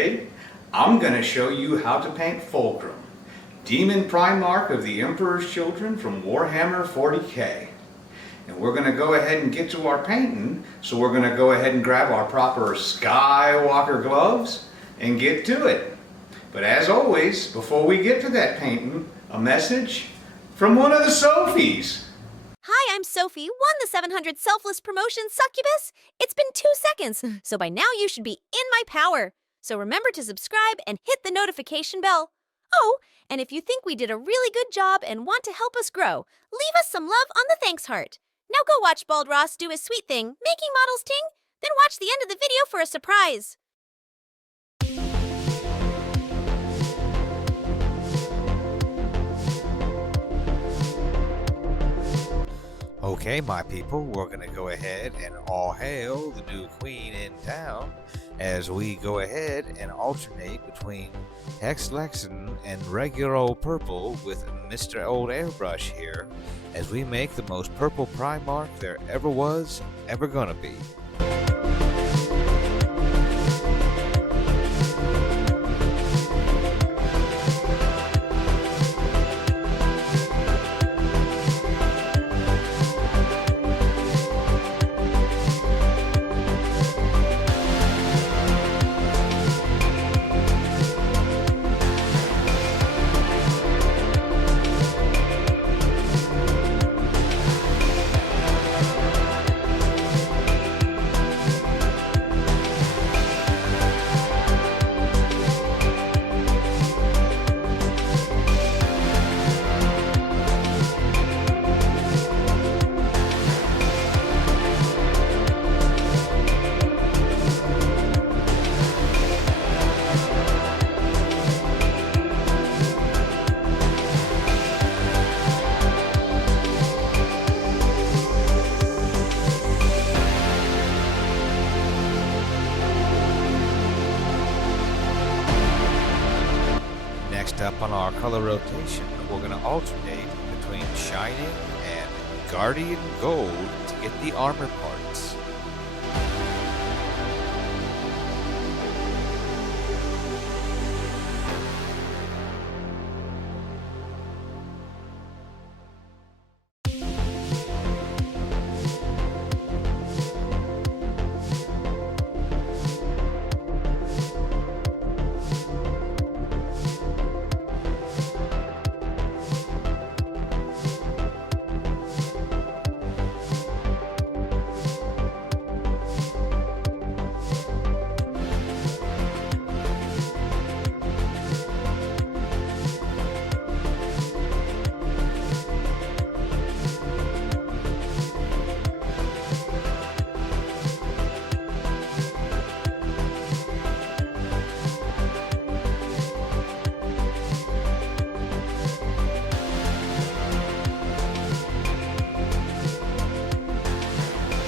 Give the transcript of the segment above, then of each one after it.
Today, I'm going to show you how to paint Fulgrim, Demon Primarch of the Emperor's Children from Warhammer 40k. And we're going to go ahead and get to our painting, so we're going to go ahead and grab our proper Skywalker gloves and get to it. But as always, before we get to that painting, a message from one of the Sophies. Hi, I'm Sophie, won the 700 Selfless Promotion Succubus. It's been 2 seconds, so by now you should be in my power. So remember to subscribe and hit the notification bell. Oh, and if you think we did a really good job and want to help us grow, leave us some love on the thanks heart. Now go watch Bald Ross do his sweet thing, making models ting, then watch the end of the video for a surprise. Okay, my people, we're going to go ahead and all hail the new queen in town as we go ahead and alternate between Hex Lexan and regular old purple with Mr. Old Airbrush here as we make the most purple Primarch there ever was, ever gonna be. Next up on our color rotation, we're going to alternate between Shining and Guardian Gold to get the armor parts.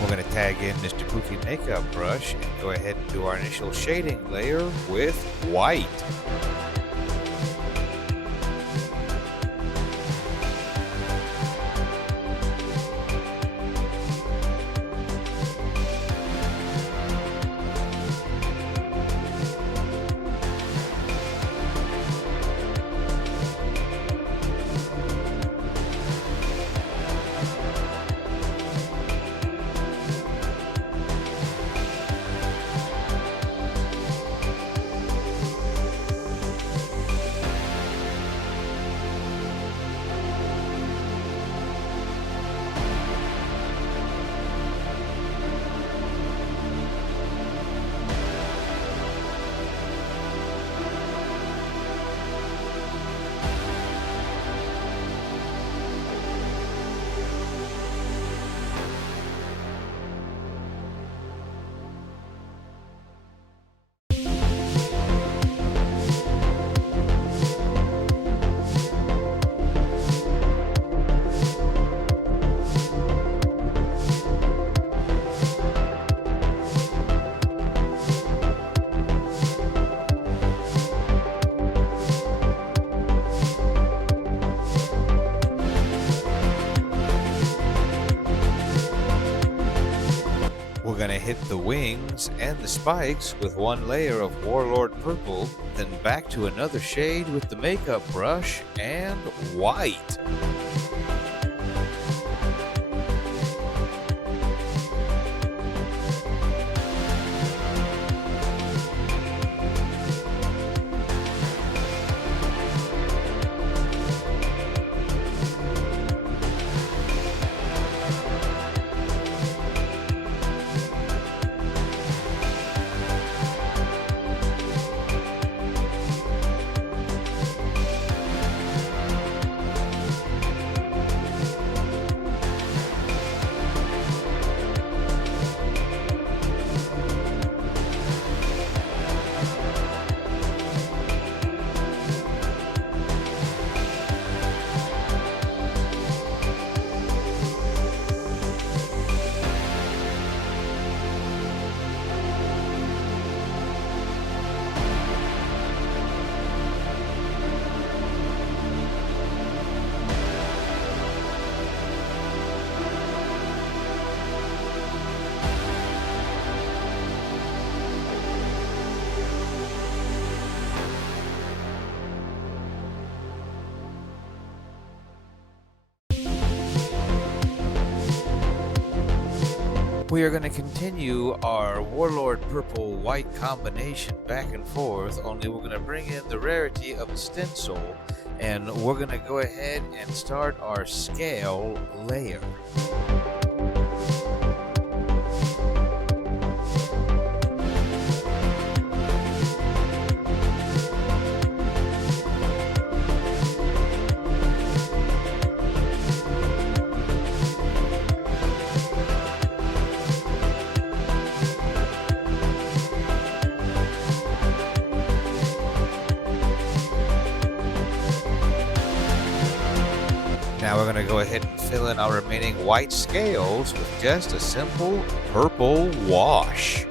We're going to tag in Mr. Poofy Makeup Brush and go ahead and do our initial shading layer with white. hit the wings and the spikes with one layer of Warlord Purple, then back to another shade with the makeup brush and white. We are going to continue our Warlord Purple-White combination back and forth, only we're going to bring in the rarity of a stencil, and we're going to go ahead and start our scale layer. Now we're going to go ahead and fill in our remaining white scales with just a simple purple wash.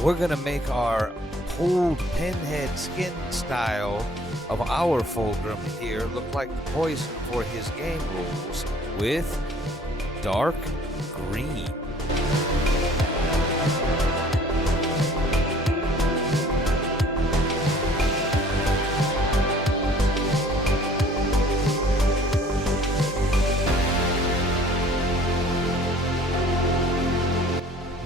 We're going to make our pulled pinhead skin style of our Fulgrim here look like the poison for his game rules with dark green.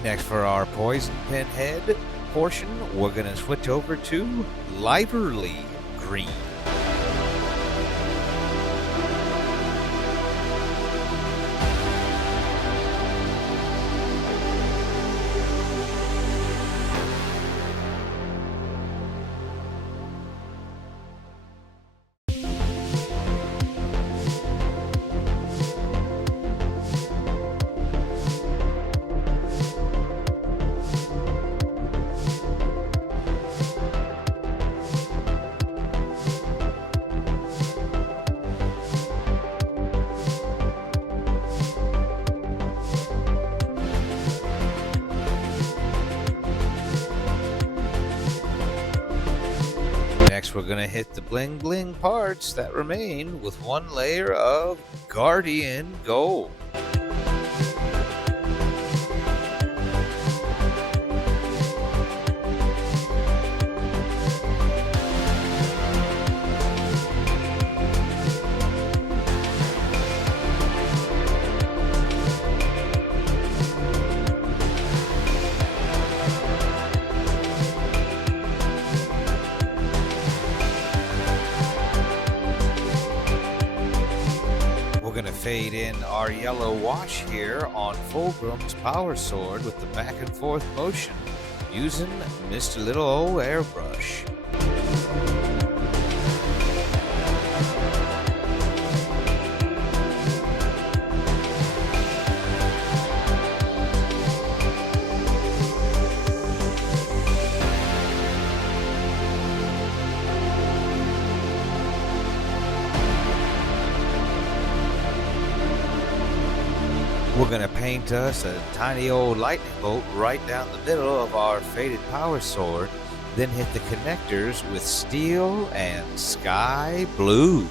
Next, for our poison pinhead portion, we're going to switch over to liverly green. Next, we're going to hit the bling bling parts that remain with one layer of Guardian Gold. We're going to fade in our yellow wash here on Fulgrim's power sword with the back and forth motion using Mr. Little Old Airbrush. We're going to paint us a tiny old lightning bolt right down the middle of our faded power sword then hit the connectors with steel and sky blue.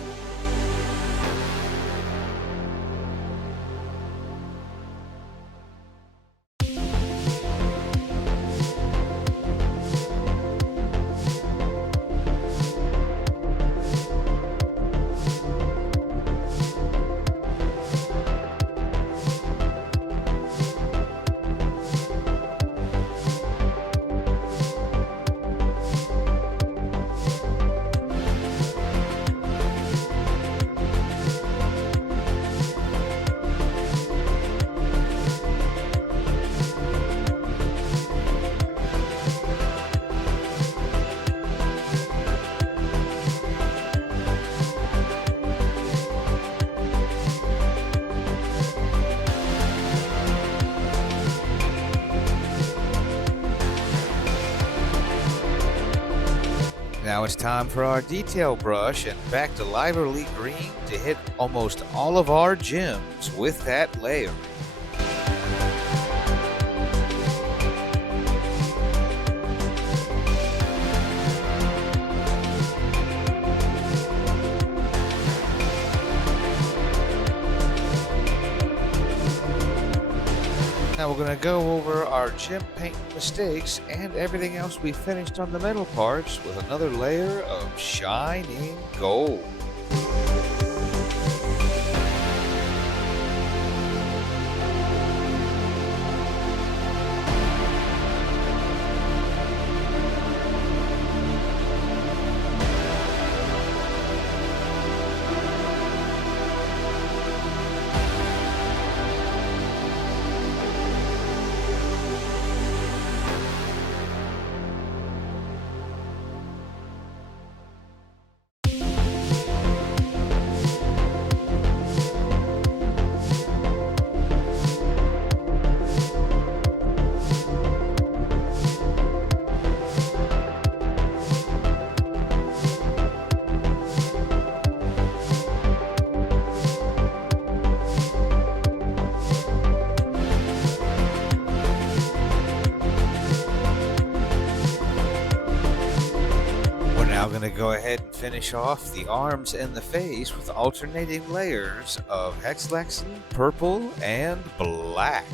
Now it's time for our detail brush and back to lively green to hit almost all of our gems with that layer. Now we're going to go over our gem paint mistakes and everything else we finished on the metal parts with another layer of shining gold. Now going to go ahead and finish off the arms and the face with alternating layers of Hexlexin, purple, and black.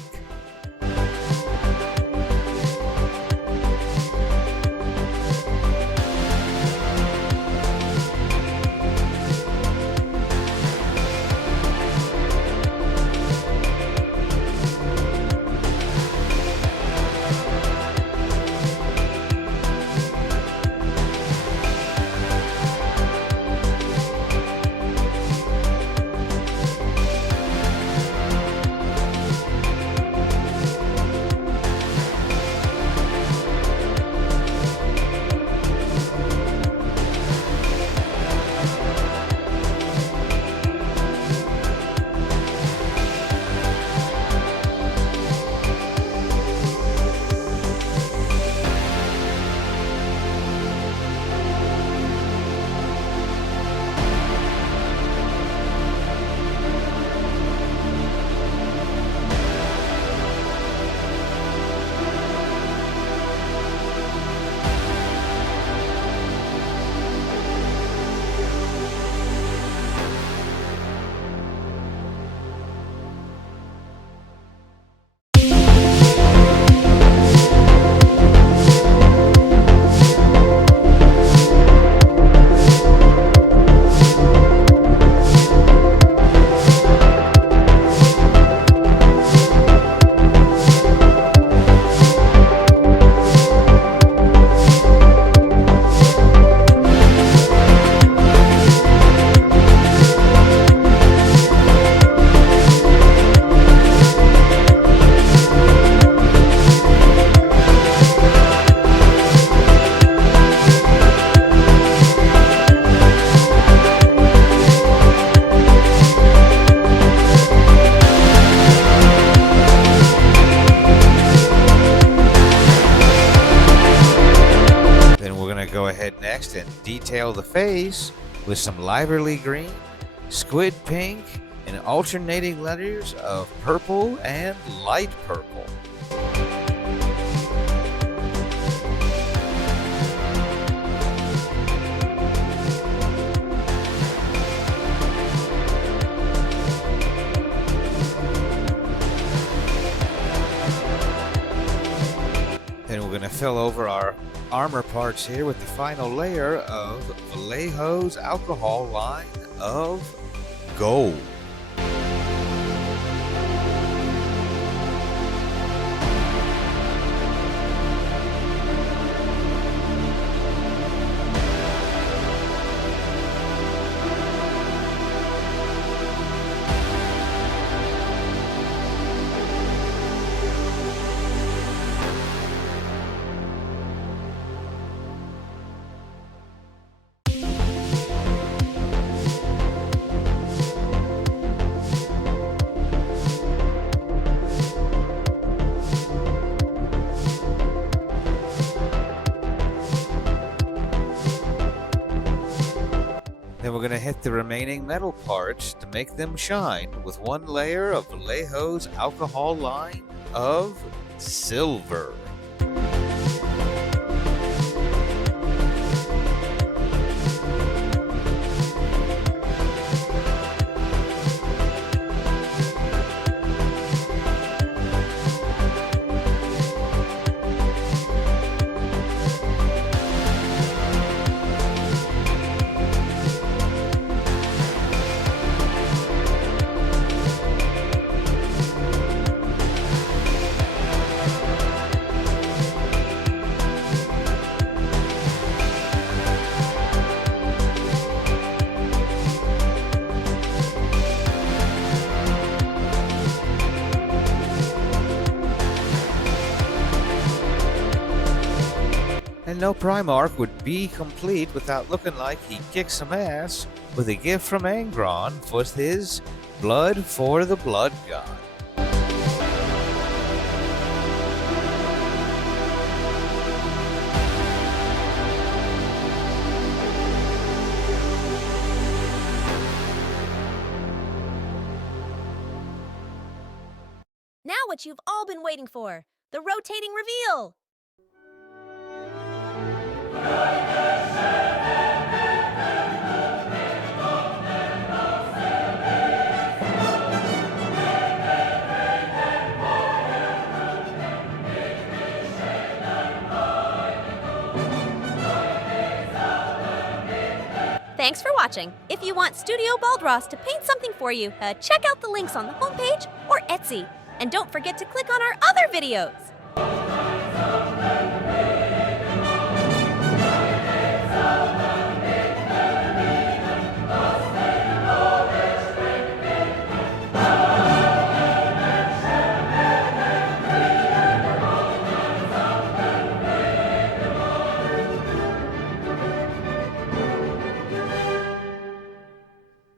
Next, and detail the face with some lively green, squid pink, and alternating layers of purple and light purple. fill over our armor parts here with the final layer of Vallejo's alcohol line of gold. Then we're going to hit the remaining metal parts to make them shine with one layer of Vallejo's alcohol line of silver. And no Primarch would be complete without looking like he kicked some ass with a gift from Angron with his Blood for the Blood God. Now what you've all been waiting for, the rotating reveal! Thanks for watching. If you want Studio Baldross to paint something for you, check out the links on the homepage or Etsy. And don't forget to click on our other videos.